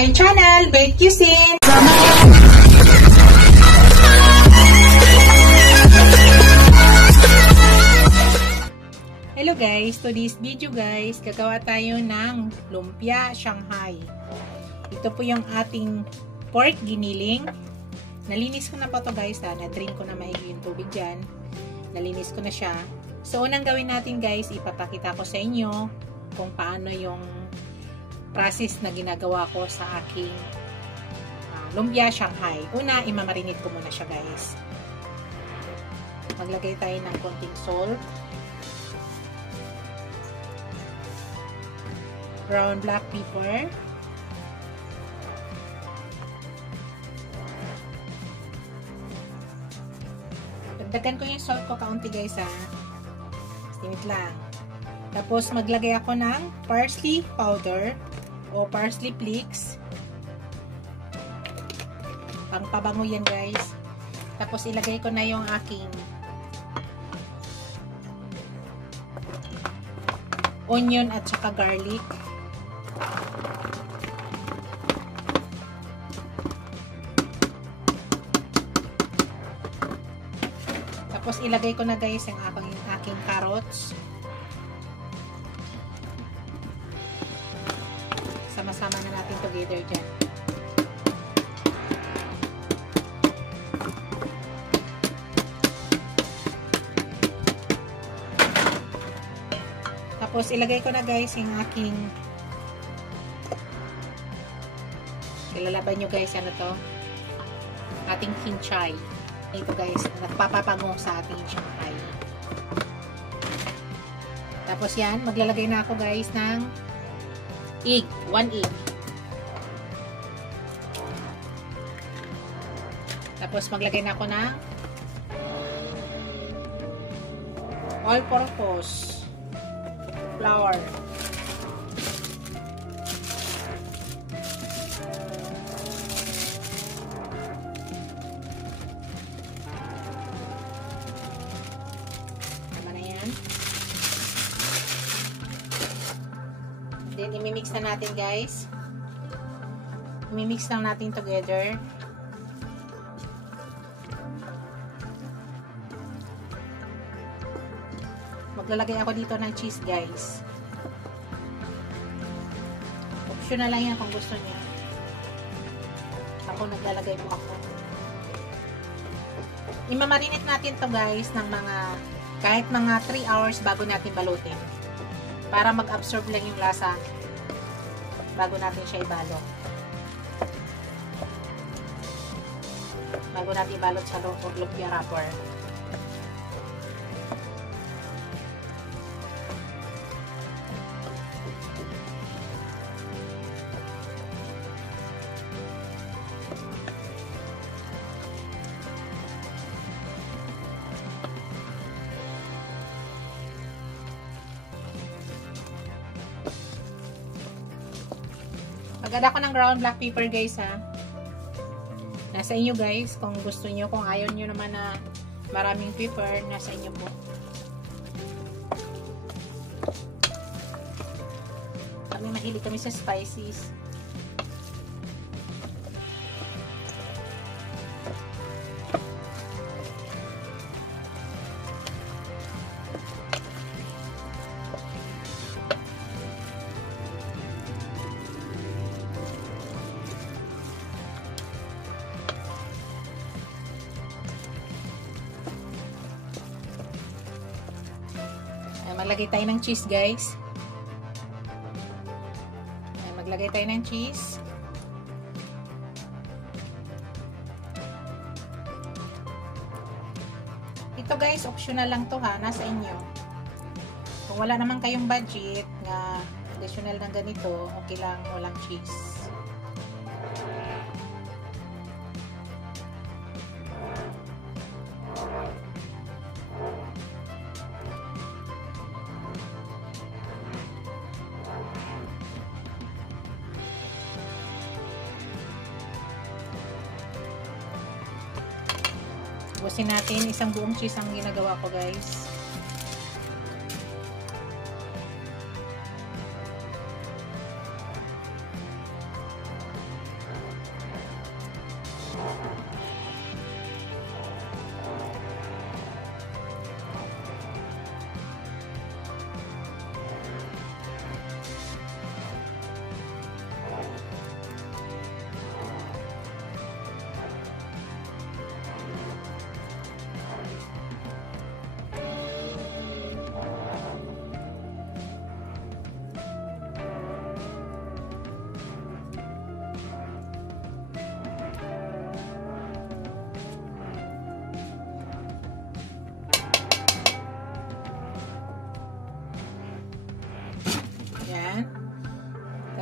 my channel, Bake Cuisine! Hello guys, to this video guys, gagawa tayo ng lumpia Shanghai. Ito po yung ating pork giniling. Nalinis ko na po to guys, na-drain ko na maigi yung tubig dyan. Nalinis ko na siya. So unang gawin natin guys, ipapakita ko sa inyo kung paano yung process na ginagawa ko sa aking lumpia Shanghai. Una, imamarinate ko muna siya guys. Maglagay tayo ng konting salt, brown black pepper, dagdagan ko yung salt ko kaunti guys ha. Stimit lang. Tapos maglagay ako ng parsley powder o parsley flakes. Pangpabango yan guys. Tapos ilagay ko na yung aking onion at saka garlic. Tapos ilagay ko na guys yung aking carrots. Sama-sama na natin together dyan. Tapos ilagay ko na guys yung aking, ilalaban nyo guys, ano to, ating kinchay. Ito guys, nagpapapango sa ating Shanghai. Tapos yan, maglalagay na ako guys ng egg, 1 egg. Tapos maglagay na ako ng all-purpose flour. Tama na yan. Then, imimix na natin guys. Imimix lang natin together. Maglalagay ako dito ng cheese guys. Optional lang yan kung gusto niya. Ako naglalagay po ako. Imamarinate natin to guys ng mga kahit mga 3 hours bago natin balutin. Para mag-absorb lang yung lasa bago natin siya ibalot. Bago natin ibalot sa lumpia wrapper. Mag-add ako ng ground black pepper guys ha. Nasa inyo guys kung gusto nyo. Kung ayaw nyo naman na maraming pepper, nasa inyo po. Mahilig kami sa spices. Maglagay tayo ng cheese guys. Maglagay tayo ng cheese. Ito guys, optional lang to ha, nasa inyo. Kung wala naman kayong budget na additional ng ganito, okay lang, walang cheese. Ubusin natin, isang buong cheese ang ginagawa ko guys.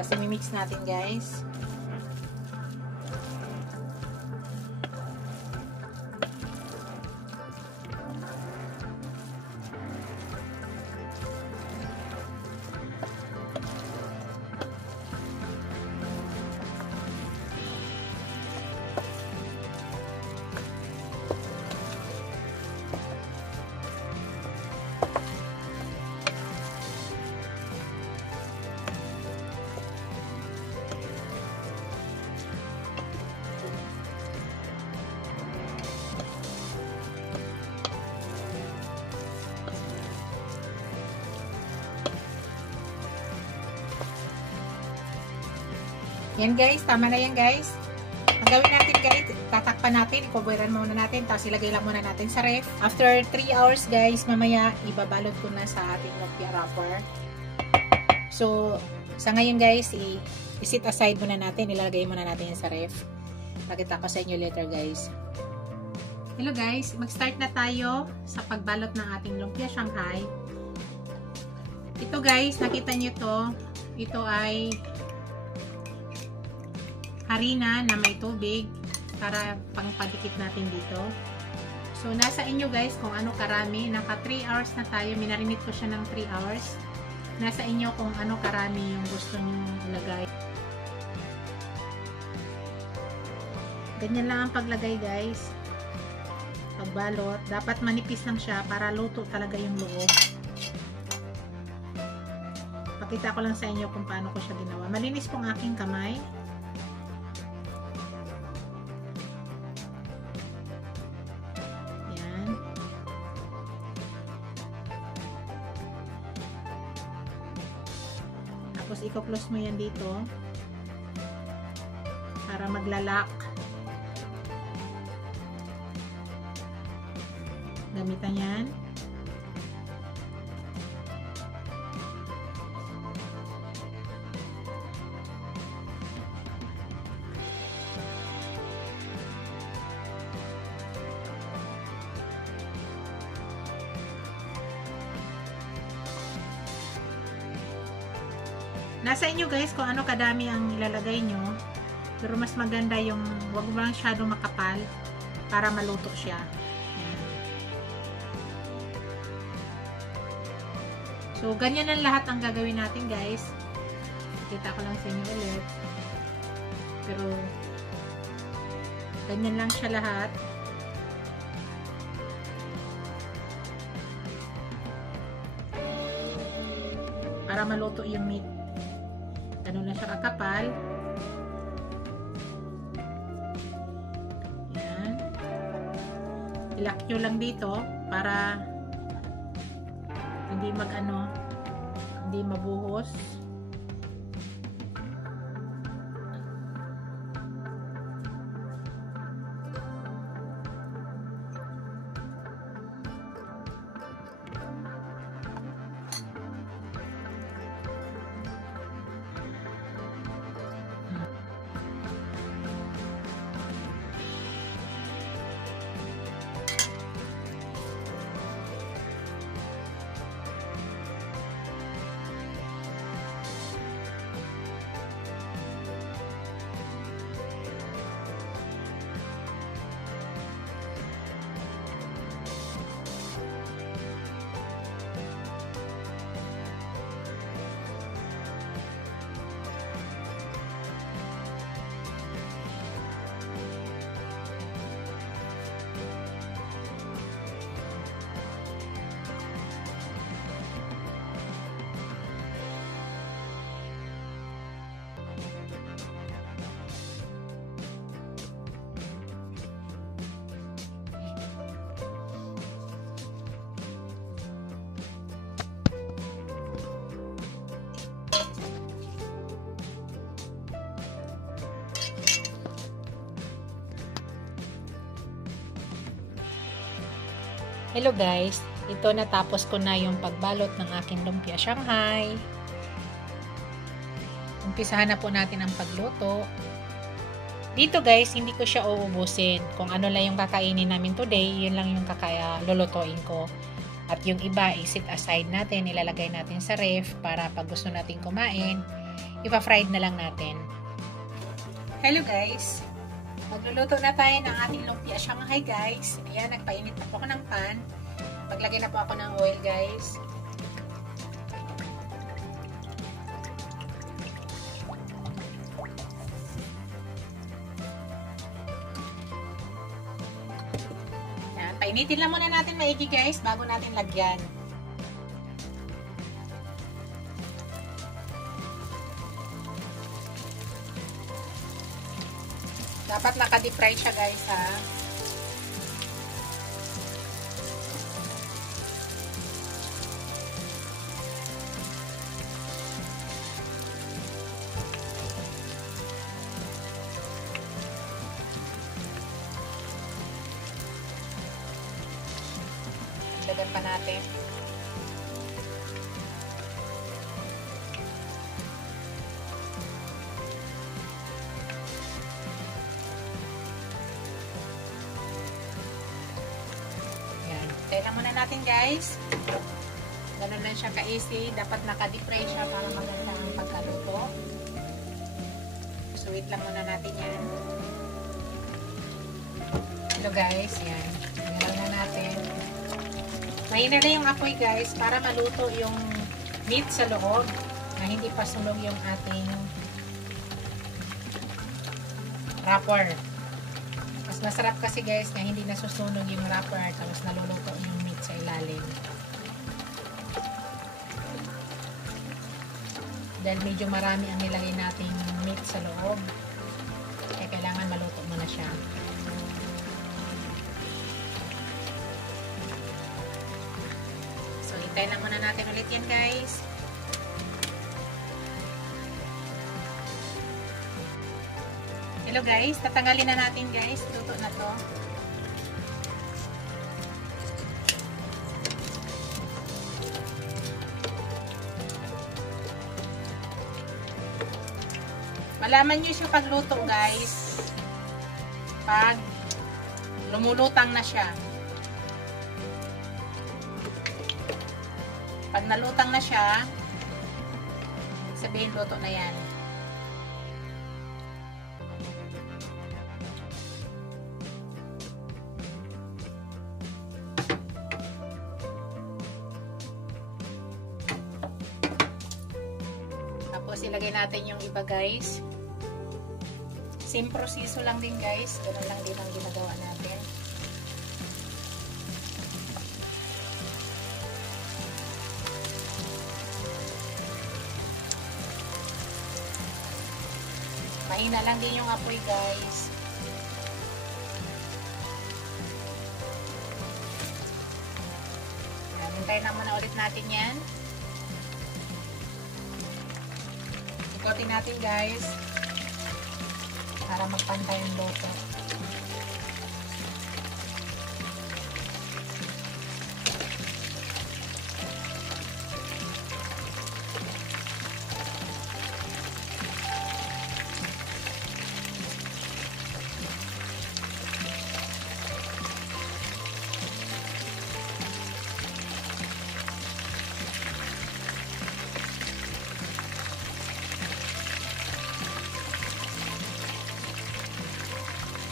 Tapos i-mix natin guys. Yan guys, tama na yan guys. Ang gawin natin guys, tatakpan natin, i-coveran muna natin, tapos ilagay lang muna natin sa ref. After 3 hours guys, mamaya ibabalot ko na sa ating lumpia wrapper. So, sa ngayon guys, i-sit aside muna natin, ilalagay muna natin yan sa ref. Pakita ko sa inyo later guys. Hello guys, mag-start na tayo sa pagbalot ng ating lumpia Shanghai. Ito guys, nakita nyo to, ito ay harina na may tubig para pangpadikit natin dito. So, nasa inyo guys kung ano karami. Naka 3 hours na tayo. Minarinate ko siya ng 3 hours. Nasa inyo kung ano karami yung gusto nyo ilagay. Ganyan lang ang paglagay guys. Pagbalot. Dapat manipis lang siya para luto talaga yung loob. Pakita ko lang sa inyo kung paano ko siya ginawa. Malinis pong aking kamay. Tapos i-close mo yan dito para maglalak. Gamitan yan. Nasa inyo guys kung ano kadami ang ilalagay nyo. Pero mas maganda yung wag mo lang masyadong makapal para maluto siya. Ayan. So, ganyan ang lahat ang gagawin natin guys. Kita ko lang sa inyo ulit. Pero, ganyan lang siya lahat. Para maluto yung meat. Ano na siya kakapal. Yan. Ilak nyo lang dito para hindi hindi mabuhos. Hello guys, ito natapos ko na yung pagbalot ng aking lumpia Shanghai. Umpisahan na po natin ang pagluto. Dito guys, hindi ko siya uubusin. Kung ano lang yung kakainin namin today, yun lang yung lulutuin ko. At yung iba, i-sit aside natin, ilalagay natin sa ref para pag gusto natin kumain, ipa-fried na lang natin. Hello guys! Magluluto na tayo ng ating lumpia Shanghai guys. Ayan, nagpainit na po ako ng pan. Maglagay na po ako ng oil guys. Ayan, painitin lang muna natin maigi guys bago natin lagyan. Dapat naka-deep fry siya guys ha. Dagan pa natin. Tayo lang muna natin guys. Ganun lang siya ka-easy. Dapat naka-deep fry siya para maganda ang pagkaluto. So wait lang muna natin yan. Hello guys, yan. Ganun na natin. Mahina na yung apoy guys para maluto yung meat sa loob na hindi pa sunog yung ating wrapper. Mas masarap kasi guys na hindi nasusunog yung wrapper tapos naluluto yung meat sa ilalim. Dahil medyo marami ang nilagay nating meat sa loob. Kaya kailangan maluto mo na siya. So, hintayin lang muna natin ulit yan guys. Hello guys, tatanggalin na natin guys. Luto na to. Malaman nyo siya pagluto guys. Pag lumulutang na siya. Pag nalutang na siya, sabihin luto na yan. Tapos ilagay natin yung iba guys. Same proseso lang din guys. Ganun lang din ang ginagawa natin. Mahina lang din yung apoy guys. Hintayin lang muna ulit natin yan. Ikotin natin guys para magpantay ang luto.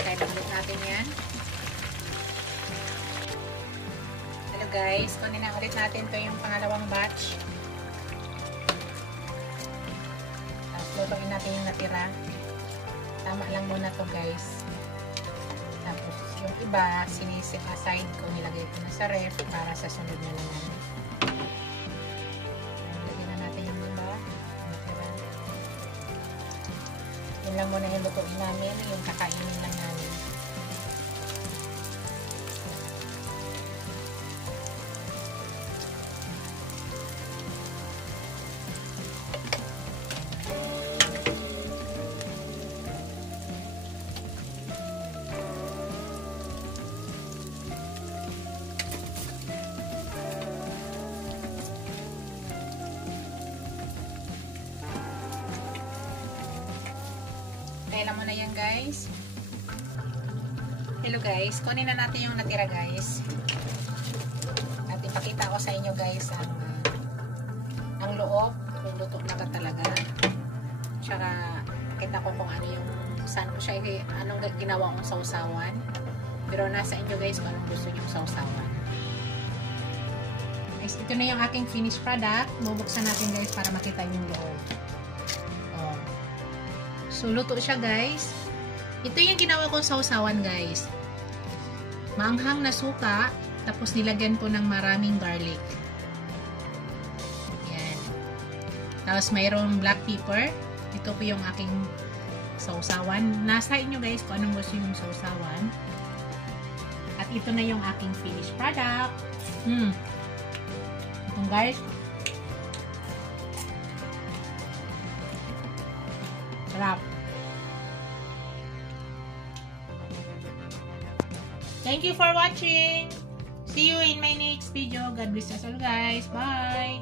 Kaya ulit natin yan. Hello guys, kunin na ulit natin to yung pangalawang batch. Tapos lutuin natin yung natira. Tama lang muna to guys. Tapos yung iba, sinisip aside ko, nilagay ko na sa ref para sa sunod na naman. Lagyan na natin yung iba. Natira. Yun lang muna yung lutuin namin, yung kakainin lang namin. Kailan mo na yan guys. Hello guys, kunin na natin yung natira guys. At ipakita ko sa inyo guys ang loob, kung luto na ba talaga. Tsaka, pakita ko kung ano yung, saan ko siya, anong ginawa kong sausawan. Pero nasa inyo guys kung anong gusto yung sausawan. Guys, ito na yung aking finished product. Bubuksan natin guys para makita yung loob. Oh. So, luto siya guys. Ito yung ginawa kong sausawan guys. Maanghang na suka, tapos nilagyan ko ng maraming garlic. Yan. Tapos mayroong black pepper. Ito po yung aking sausawan. Nasa inyo guys kung anong gusto yung sausawan. At ito na yung aking finished product. Itong guys. Sarap. Thank you for watching. See you in my next video. God bless us all guys. Bye.